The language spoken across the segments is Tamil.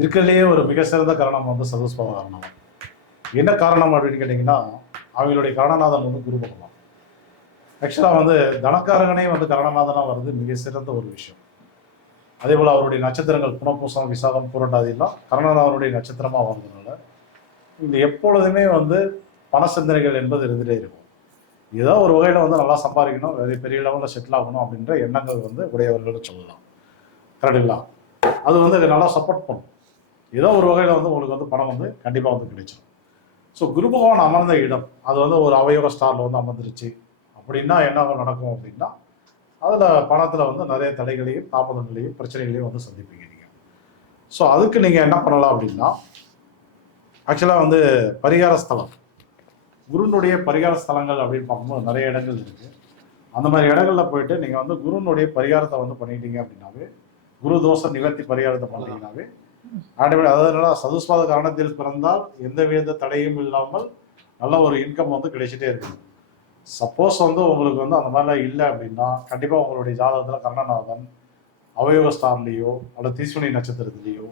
இருக்கிறதுலேயே ஒரு மிக சிறந்த காரணம் வந்து சதுஸ்பாத காரணம். என்ன காரணம் அப்படின்னு கேட்டிங்கன்னா அவங்களுடைய கரணநாதன் வந்து குரு பகவான். ஆக்சுவலாக வந்து தனக்காரகனே வந்து கரணநாதனாக வர்றது மிக சிறந்த ஒரு விஷயம். அதே போல் அவருடைய நட்சத்திரங்கள் புனப்பூசம் விசாகம் புரட்டாதிலாம் கரணநாதனுடைய நட்சத்திரமாக வர்றதுனால இந்த எப்பொழுதுமே வந்து பண சிந்தனைகள் என்பது இருந்துகிட்டே இருக்கும். ஏதோ ஒரு வகையில் வந்து நல்லா சம்பாதிக்கணும் பெரிய பெரிய லெவலில் செட்டில் ஆகணும் அப்படின்ற எண்ணங்கள் வந்து உடையவர்கள் சொல்லலாம். கரெக்டுங்களா அது வந்து நல்லா சப்போர்ட் பண்ணும். ஏதோ ஒரு வகையில் வந்து உங்களுக்கு வந்து பணம் வந்து கண்டிப்பாக வந்து கிடைச்சிடும் ஸோ குரு பகவான் அமர்ந்த இடம் அது வந்து ஒரு அவயோக ஸ்டாரில் வந்து அமர்ந்துருச்சு. அப்படின்னா என்ன நடக்கும் அப்படின்னா அதில் பணத்தில் வந்து நிறைய தடைகளையும் தாமதங்களையும் பிரச்சனைகளையும் வந்து சந்திப்பீங்க நீங்கள் ஸோ அதுக்கு நீங்கள் என்ன பண்ணலாம் அப்படின்னா ஆக்சுவலாக வந்து பரிகார ஸ்தலம். குருனுடைய பரிகார ஸ்தலங்கள் அப்படின்னு பார்க்கும்போது நிறைய இடங்கள் இருக்குது அந்த மாதிரி இடங்களில் போயிட்டு நீங்கள் வந்து குருனுடைய பரிகாரத்தை வந்து பண்ணிட்டீங்க அப்படின்னாவே குரு தோஷ நிவர்த்தி பரிகாரத்தை பண்ணிட்டீங்கன்னாவே ஆட்டோமேட்டிக் அதாவது சதுஸ்பாத காரணத்தில் பிறந்தால் எந்த வித தடையும் இல்லாமல் நல்ல ஒரு இன்கம் வந்து கிடைச்சிட்டே இருக்குது சப்போஸ் வந்து உங்களுக்கு வந்து அந்த மாதிரிலாம் இல்லை அப்படின்னா கண்டிப்பாக உங்களுடைய ஜாதகத்தில் கர்ணநாதன் அவயவஸ்தான்லேயோ அல்லது தீஸ்வனி நட்சத்திரத்திலேயோ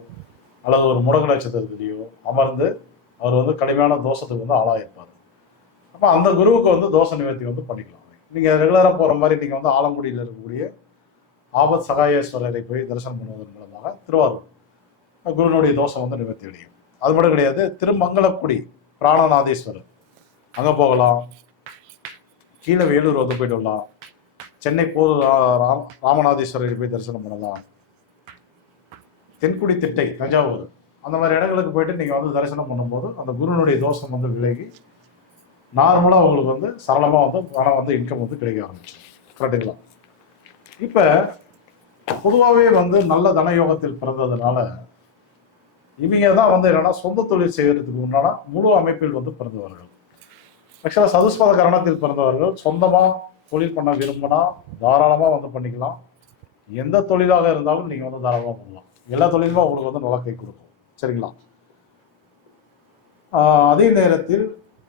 அல்லது ஒரு முடகு நட்சத்திரத்திலேயோ அமர்ந்து அவர் வந்து கடுமையான தோஷத்துக்கு வந்து ஆளாயிருப்பார். அப்போ அந்த குருவுக்கு வந்து தோஷ நிவர்த்தி வந்து பண்ணிக்கலாம். நீங்கள் ரெகுலராக போகிற மாதிரி நீங்கள் வந்து ஆலங்குடியில் இருக்கக்கூடிய ஆபத் சகாயேஸ்வரரை போய் தரிசனம் பண்ணுவதன் மூலமாக திருவாரூர் குருனுடைய தோஷம் வந்து நிவர்த்தி அடையும். அது மட்டும் கிடையாது திருமங்கலக்குடி பிராணநாதீஸ்வரர். அங்கே போகலாம். கீழே வேலூர் வந்து போயிட்டு வரலாம். சென்னை போது ராம் போய் தரிசனம் பண்ணலாம். தென்குடி திட்டை தஞ்சாவூர். அந்த மாதிரி இடங்களுக்கு போயிட்டு நீங்கள் வந்து தரிசனம் பண்ணும்போது அந்த குருனுடைய தோஷம் வந்து விலகி நார்மலாக உங்களுக்கு வந்து சரளமாக வந்து பணம் வந்து இன்கம் வந்து கிடைக்க ஆரம்பிச்சு கரெக்டுங்களா இப்போ பொதுவாகவே வந்து நல்ல தனயோகத்தில் பிறந்ததுனால இவங்க தான் வந்து என்னன்னா சொந்த தொழில் செய்கிறதுக்கு உண்டான முழு அமைப்பில் வந்து பிறந்தவர்கள். ஆக்சுவலாக சதுஸ்பத கரணத்தில் பிறந்தவர்கள் சொந்தமாக தொழில் பண்ண விரும்பினா தாராளமாக வந்து பண்ணிக்கலாம். எந்த தொழிலாக இருந்தாலும் நீங்கள் வந்து தாராளமாக பண்ணலாம். எல்லா தொழிலுமே உங்களுக்கு வந்து நல்லா கை கொடுக்கும். சரிங்களா? அதே நேரத்தில்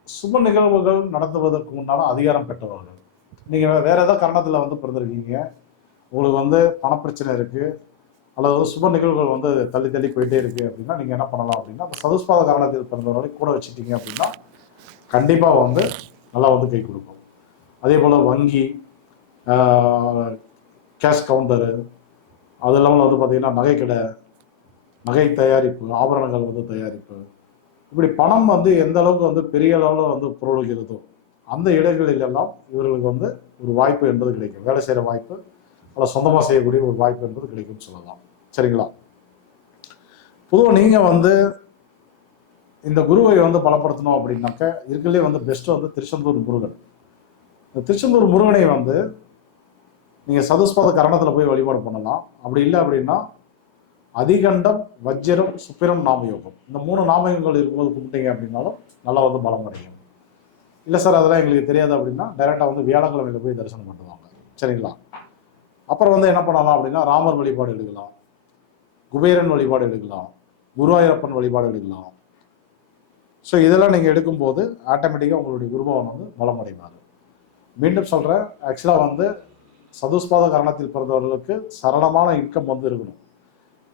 சுப நிகழ்வுகள் நடத்துவதற்கு உண்டான அதிகாரம் பெற்றவர்கள். நீங்கள் வேற ஏதாவது கரணத்தில் வந்து பிறந்திருக்கீங்க. உங்களுக்கு வந்து பணப்பிரச்சனை இருக்குது அல்லது வந்து சுப நிகழ்வுகள் வந்து தள்ளி தள்ளி போயிட்டே இருக்குது அப்படின்னா நீங்கள் என்ன பண்ணலாம் அப்படின்னா அந்த சதுஸ்பாத காரணத்தில் பிறந்தவர்களை கூட வச்சுட்டீங்க அப்படின்னா கண்டிப்பாக வந்து நல்லா வந்து கை கொடுக்கும். அதே போல் வங்கி கேஷ் கவுண்டரு அது இல்லாமல் வந்து பார்த்தீங்கன்னா நகைக்கடை நகை தயாரிப்பு ஆபரணங்கள் வந்து தயாரிப்பு. இப்படி பணம் வந்து எந்த அளவுக்கு வந்து பெரிய அளவில் வந்து புரளுகிறதோ அந்த இடங்களிலெல்லாம் இவர்களுக்கு வந்து ஒரு வாய்ப்பு என்பது கிடைக்கும். வேலை செய்கிற வாய்ப்பு அல்ல சொந்தமாக செய்யக்கூடிய ஒரு வாய்ப்பு என்பது கிடைக்கும்னு சொல்லலாம். சரிங்களா? பொதுவாக நீங்கள் வந்து இந்த குருவை வந்து பலப்படுத்தணும் அப்படின்னாக்க இருக்கிறதுலே வந்து பெஸ்ட்டு வந்து திருச்செந்தூர் முருகன். இந்த திருச்செந்தூர் முருகனை வந்து நீங்கள் சதுஸ்பாத கரணத்தில் போய் வழிபாடு பண்ணலாம். அப்படி இல்லை அப்படின்னா அதிகண்டம் வஜ்ரம் சுப்பிரம் நாமயோகம். இந்த மூணு நாமயோகங்கள் இருக்கும்போது கும்பிட்டீங்க அப்படின்னாலும் நல்லா வந்து பலம் அடையும். இல்லை சார் அதெல்லாம் எங்களுக்கு தெரியாது அப்படின்னா டைரெக்டாக வந்து வியாழக்கிழமையில் போய் தரிசனம் பண்ணுவாங்க. சரிங்களா? அப்புறம் வந்து என்ன பண்ணலாம் அப்படின்னா ராமர் வழிபாடு எடுக்கலாம். குபேரன் வழிபாடு எடுக்கலாம். குருவாயூரப்பன் வழிபாடு எடுக்கலாம். ஸோ இதெல்லாம் நீங்கள் எடுக்கும்போது ஆட்டோமேட்டிக்காக உங்களுடைய குருபவன் வந்து பலம் அடைவார் மீண்டும் சொல்கிறேன் ஆக்சுவலாக வந்து சதுஸ்பாத கரணத்தில் பிறந்தவர்களுக்கு சரளமான இன்கம் வந்து இருக்கணும்.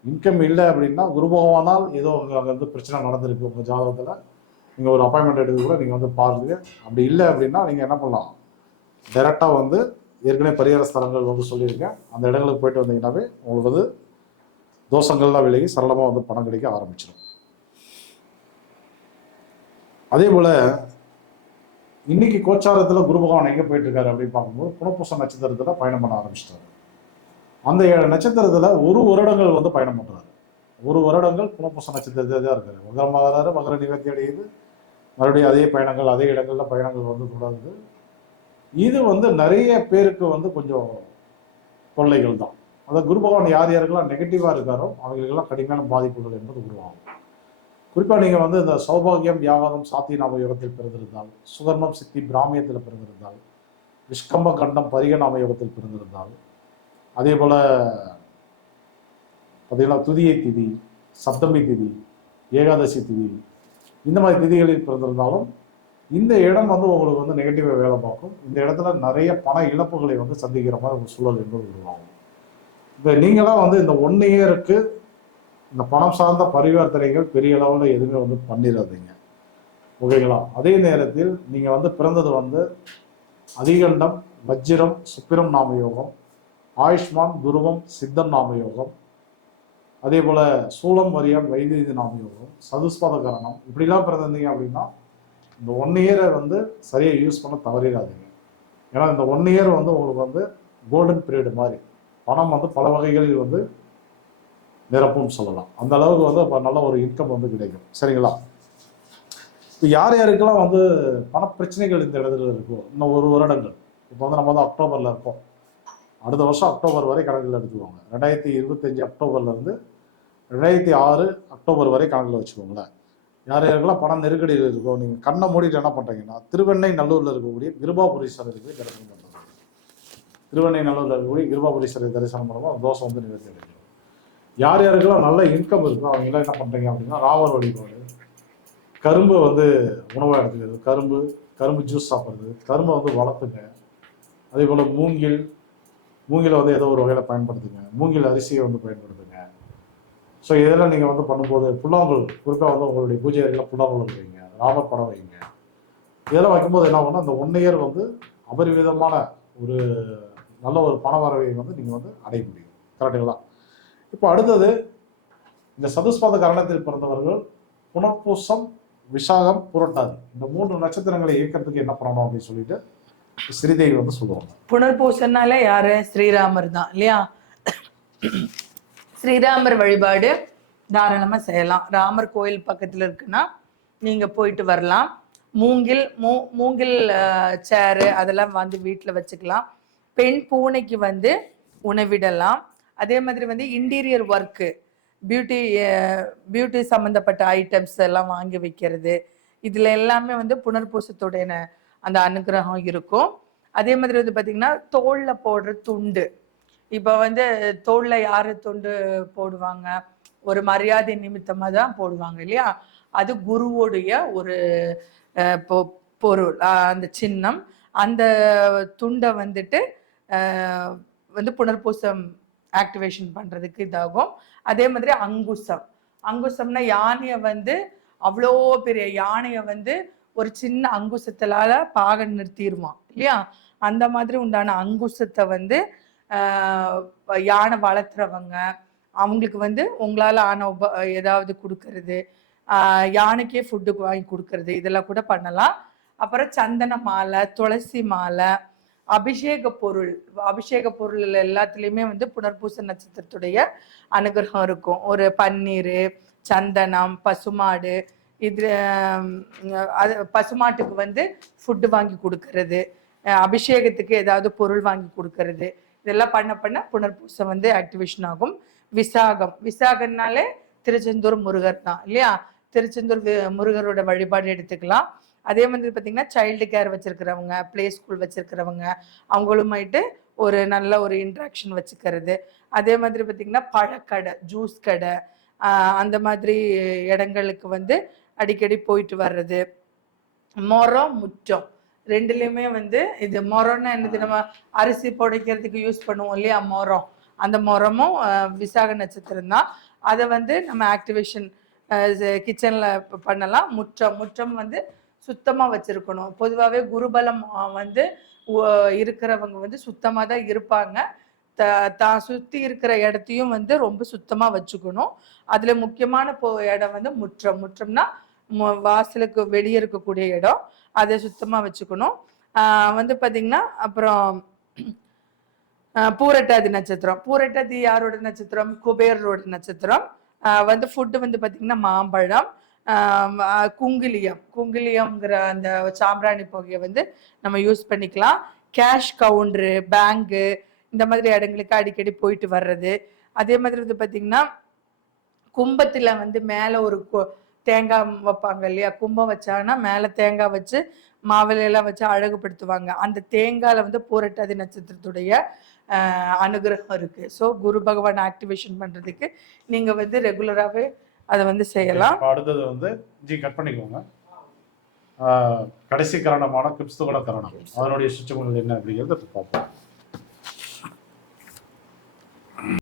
இன்கம் இல்லை அப்படின்னா குரு பகவானால் ஏதோ அங்கே வந்து பிரச்சனை நடந்திருக்கு உங்கள் ஜாதகத்தில். நீங்கள் ஒரு அப்பாயின்மெண்ட் எடுத்து கூட நீங்கள் வந்து பாருங்க. அப்படி இல்லை அப்படின்னா நீங்கள் என்ன பண்ணலாம்? டைரெக்டாக வந்து ஏற்கனவே பரிகார ஸ்தலங்கள் வந்து சொல்லியிருக்கேன். அந்த இடங்களுக்கு போயிட்டு வந்தீங்கன்னாவே உங்களுக்கு வந்து தோஷங்கள்லாம் விலகி சரளமாக வந்து பணம் கிடைக்க ஆரம்பிச்சிடும் அதே போல் இன்னைக்கு கோச்சாரத்தில் குரு பகவான் எங்கே போயிட்டு இருக்காரு அப்படின்னு பார்க்கும்போது புனப்பூச நட்சத்திரத்தில் பயணம் பண்ண ஆரம்பிச்சிட்டாரு. அந்த ஏழு நட்சத்திரத்தில் ஒரு வருடங்கள் வந்து பயணம் பண்ணுறாரு ஒரு வருடங்கள் புனப்பூச நட்சத்திரத்தில் தான் இருக்காரு. மகரமாகறாரு மகர நிவர்த்தி அடையுது. மறுபடியும் அதே பயணங்கள் அதே இடங்களில் பயணங்கள் வந்து தொடருது. இது வந்து நிறைய பேருக்கு வந்து கொஞ்சம் தொல்லைகள் தான். அதாவது குரு பகவான் யார் யாருக்கெல்லாம் நெகட்டிவாக இருக்காரோ அவங்களுக்கெல்லாம் கடுமையான பாதிப்புகள் என்பது உருவாகும். குறிப்பாக நீங்கள் வந்து இந்த சௌபாகியம் வியாபாரம் சாத்தியநாம யோகத்தில் பிறந்திருந்தால் சுகர்ணம் சித்தி பிராமியத்தில் பிறந்திருந்தால் விஷ்கம்ப கண்டம் பரிகநாம யோகத்தில் பிறந்திருந்தால் அதே போல் பார்த்தீங்கன்னா துதியை திதி சப்தமி திதி ஏகாதசி திதி இந்த மாதிரி திதிகளில் பிறந்திருந்தாலும் இந்த இடம் வந்து உங்களுக்கு வந்து நெகட்டிவாக வேலை பார்க்கும். இந்த இடத்துல நிறைய பண இழப்புகளை வந்து சந்திக்கிற மாதிரி ஒரு சூழல் என்பது உருவாகும். இப்போ நீங்களாம் வந்து இந்த ஒன் இயருக்கு இந்த பணம் சார்ந்த பரிவர்த்தனைகள் பெரிய அளவில் எதுவுமே வந்து பண்ணிடாதீங்க. ஓகேங்களா அதே நேரத்தில் நீங்கள் வந்து பிறந்தது வந்து அதிகண்டம் வஜ்ரம் சுக்கிரம் நாமயோகம் ஆயுஷ்மான் துருவம் சித்தம் நாமயோகம் அதே போல் சூலம் வரியம் வைத்திய நாமயோகம் சதுஸ்பத கரணம் இப்படிலாம் பிறந்திருந்தீங்க அப்படின்னா இந்த ஒன் இயரை வந்து சரியாக யூஸ் பண்ண தவறிடாதீங்க. ஏன்னா இந்த ஒன் இயர் வந்து உங்களுக்கு வந்து கோல்டன் பீரியடு மாதிரி. பணம் வந்து பல வகைகளில் வந்து நிரப்பும் சொல்லலாம். அந்த அளவுக்கு வந்து இப்போ நல்ல ஒரு இன்கம் வந்து கிடைக்கும். சரிங்களா? இப்போ யார் யாருக்கெல்லாம் வந்து பணப்பிரச்சனைகள் இந்த இடத்துல இருக்கோ இன்னும் ஒரு வருடங்கள். இப்போ வந்து நம்ம வந்து அக்டோபரில் இருக்கோம். அடுத்த வருஷம் அக்டோபர் வரை கணக்கில் எடுத்துக்கோங்க. ரெண்டாயிரத்தி இருபத்தஞ்சி அக்டோபர்லேருந்து ரெண்டாயிரத்தி ஆறு அக்டோபர் வரை கணக்கில் வச்சுக்கோங்களேன். யார் யாருக்கெல்லாம் பணம் நெருக்கடியில் இருக்கோ நீங்கள் கண்ணை மூடிட்டு என்ன பண்ணுறீங்கன்னா திருவெண்ணை நல்லூரில் இருக்கக்கூடிய கிருபாபுரீஸ்வரருக்கு தரிசனம் பண்ணுறது திருவெண்ணை நல்லூரில் இருக்கக்கூடிய கிருபாபுரீஸ்வரர் தரிசனம் பண்ணும்போது தோசை வந்து நிவர்த்தி அடைக்கும் யார் யாருக்கெல்லாம் நல்ல இன்கம் இருக்கோ அவங்க என்ன பண்ணுறீங்க அப்படின்னா ராமர் வழிபாடு கரும்பை வந்து உணவாக எடுத்துக்கிறது. கரும்பு கரும்பு ஜூஸ் சாப்பிட்றது. கரும்பை வந்து வளர்த்துங்க. அதே போல் மூங்கில் மூங்கில் வந்து ஏதோ ஒரு வகையில் பயன்படுத்துங்க. மூங்கில் அரிசியை வந்து பயன்படுத்துங்க. ஸோ இதெல்லாம் நீங்கள் வந்து பண்ணும்போது புல்லாங்குழல் குறிப்பாக வந்து உங்களுடைய பூஜை அறையில் புல்லாங்குழல் வைங்க ராமர் படம் வைங்க. இதெல்லாம் வைக்கும்போது என்ன ஆகும்னா அந்த ஒன் இயர் வந்து அபரிவிதமான ஒரு நல்ல ஒரு பண வரவை வந்து நீங்கள் வந்து அடைய முடியும். கரெக்டுங்களா இப்போ அடுத்தது இந்த சதுஸ்பாத கரணத்தில் பிறந்தவர்கள் புனர்பூசம் விசாகம் புரட்டாது. இந்த மூன்று நட்சத்திரங்களை இயக்கிறதுக்கு என்ன பண்ணணும் அப்படின்னு சொல்லிட்டு ஸ்ரீதேவி வந்து சொல்லுவாங்க. புனர்பூசனால யாரு? ஸ்ரீராமர் தான் இல்லையா? ஸ்ரீராமர் வழிபாடு தாராளமாக செய்யலாம். ராமர் கோயில் பக்கத்தில் இருக்குன்னா நீங்கள் போயிட்டு வரலாம். மூங்கில் மூ மூங்கில் சேரு அதெல்லாம் வந்து வீட்டில் வச்சுக்கலாம். பெண் பூனைக்கு வந்து உணவிடலாம். அதே மாதிரி வந்து இன்டீரியர் ஒர்க்கு பியூட்டி பியூட்டி சம்மந்தப்பட்ட ஐட்டம்ஸ் எல்லாம் வாங்கி வைக்கிறது. இதில் எல்லாமே வந்து புனர்பூசத்துடைய அந்த அனுகிரகம் இருக்கும். அதே மாதிரி வந்து பார்த்திங்கன்னா தோளில் போடுற துண்டு இப்போ வந்து தோல்ல யாரு துண்டு போடுவாங்க? ஒரு மரியாதை நிமித்தமாக தான் போடுவாங்க இல்லையா? அது குருவோடைய ஒரு பொ- பொருள் அந்த சின்னம். அந்த துண்டை வந்துட்டு வந்து புனர்பூசம் ஆக்டிவேஷன் பண்ணுறதுக்கு இதாகும். அதே மாதிரி அங்குசம். அங்குசம்னா யானையை வந்து அவ்வளோ பெரிய யானையை வந்து ஒரு சின்ன அங்குசத்திலால பாக நிறுத்திடுவான் இல்லையா? அந்த மாதிரி உண்டான அங்குசத்தை வந்து யானை வளர்த்துறவங்க அவங்களுக்கு வந்து உங்களால் ஆன உப ஏதாவது கொடுக்கறது யானைக்கே ஃபுட்டு வாங்கி கொடுக்கறது இதெல்லாம் கூட பண்ணலாம். அப்புறம் சந்தன மாலை துளசி மாலை அபிஷேக பொருள் அபிஷேக பொருள் எல்லாத்துலேயுமே வந்து புனர்பூச நட்சத்திரத்துடைய அனுகிரகம் இருக்கும். ஒரு பன்னீர் சந்தனம் பசுமாடு இது அது பசுமாட்டுக்கு வந்து ஃபுட்டு வாங்கி கொடுக்கறது அபிஷேகத்துக்கு ஏதாவது பொருள் வாங்கி கொடுக்கறது இதெல்லாம் பண்ண பண்ண புனர்பூசம் வந்து ஆக்டிவேஷன் ஆகும். விசாகம். விசாகம்னாலே திருச்செந்தூர் முருகர் தான் இல்லையா? திருச்செந்தூர் வி- முருகரோட வழிபாடு எடுத்துக்கலாம். அதே மாதிரி பார்த்தீங்கன்னா சைல்டு கேர் வச்சிருக்கிறவங்க ப்ளே ஸ்கூல் வச்சிருக்கிறவங்க அவங்களுமாயிட்டு ஒரு நல்ல ஒரு இன்ட்ராக்ஷன் வச்சுக்கிறது. அதே மாதிரி பார்த்தீங்கன்னா பழக்கடை ஜூஸ் கடை அந்த மாதிரி இடங்களுக்கு வந்து அடிக்கடி போயிட்டு வர்றது. மரம் முற்றம். ரெண்டுலேயுமே வந்து இது மரம்னா என்னது? நம்ம அரிசி புடைக்கிறதுக்கு யூஸ் பண்ணுவோம் இல்லையா? மரம். அந்த மரமும் விசாக நட்சத்திரம் தான். அதை வந்து நம்ம ஆக்டிவேஷன் கிச்சனில் பண்ணலாம். முற்றம் முற்றம் வந்து சுத்தமாக வச்சுருக்கணும். பொதுவாகவே குருபலம் வந்து இருக்கிறவங்க வந்து சுத்தமாக தான் இருப்பாங்க. த தான் சுற்றி இருக்கிற இடத்தையும் வந்து ரொம்ப சுத்தமாக வச்சுக்கணும். அதில் முக்கியமான போ இடம் வந்து முற்றம். முற்றம்னா வாசலுக்கு வெளியே இருக்கக்கூடிய இடம். அதை சுத்தமாக வச்சுக்கணும். ஆஹ் வந்து பார்த்தீங்கன்னா அப்புறம் பூரட்டாதி நட்சத்திரம். பூரட்டாதி யாரோட நட்சத்திரம்? குபேரரோட நட்சத்திரம். வந்து ஃபுட்டு வந்து பார்த்தீங்கன்னா மாம்பழம் ஆஹ் குங்கிலியம். குங்கிலியம்ங்கிற அந்த சாம்பிராணி புகையை வந்து நம்ம யூஸ் பண்ணிக்கலாம். கேஷ் கவுண்டரு பேங்கு இந்த மாதிரி இடங்களுக்கு அடிக்கடி போயிட்டு வர்றது. அதே மாதிரி வந்து பார்த்தீங்கன்னா கும்பத்தில் வந்து மேலே ஒரு தேங்காய் வைப்பாங்க இல்லையா? கும்பம் வச்சாங்கன்னா மேலே தேங்காய் வச்சு மாவிலை எல்லாம் வச்சு அழகுபடுத்துவாங்க. அந்த தேங்காயில் வந்து பூரட்டாதி நட்சத்திரத்துடைய அனுகிரகம் இருக்கு. ஸோ குரு பகவான் ஆக்டிவேஷன் பண்றதுக்கு நீங்க வந்து ரெகுலராகவே அதை வந்து செய்யலாம். அடுத்தது வந்து ஜி கட் பண்ணிக்கோங்க. கடைசி கரணமான கிறிஸ்துவ கரணம். அதனுடைய சுற்றுமுறை என்ன அப்படிங்கிறத பார்ப்போம்.